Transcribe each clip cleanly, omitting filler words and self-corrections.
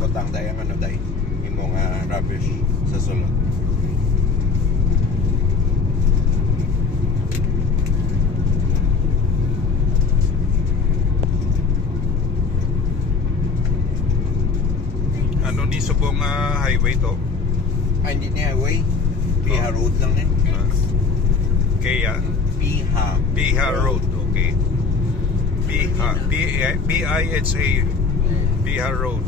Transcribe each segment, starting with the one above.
butang day ang ano day imong rubbish sa sulod. Ano ni subong highway to? Ay, hindi ni highway. Piha Road lang eh. Kaya Piha Road, okay. B-I-H-A Piha Road.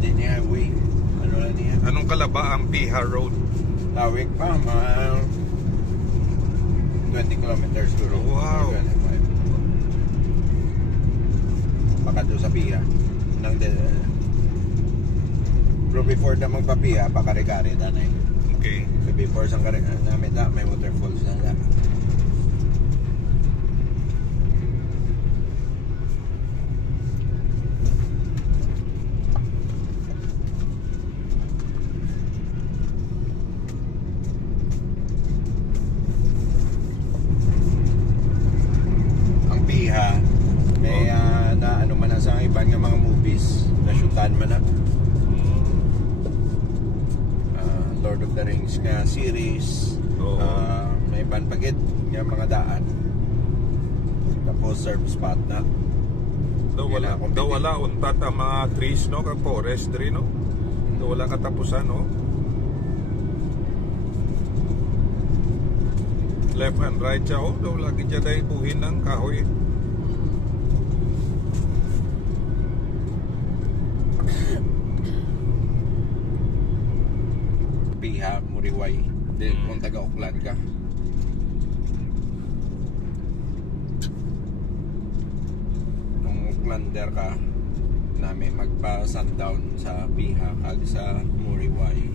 Hindi ni highway. Ano lang niya? Anong kalaba ang Piha Road? Tawid pa, mga 20 kilometers to road. Wow. 25. Baka doon sa Piha. Pero before na magpapiha, pakari-kari danay. Okay. So before sang kari namin na may waterfalls na. Ang Piha may na ano man na sa ibang mga movies na shootan man na. Lord of the Rings nga series. Oo. May banpagit nga mga daan. Tapos surf spot na. Daw wala untat ang mga trees no, ka forestry no. Daw wala katapusan no. Left and right siya oh, daw lagi siya dahil buhin ng kahoy. Piha, Muriway. Then kung taga-Uklan ka. Kung Uklander ka, namin magpa-sundown sa Piha kag sa Muriway.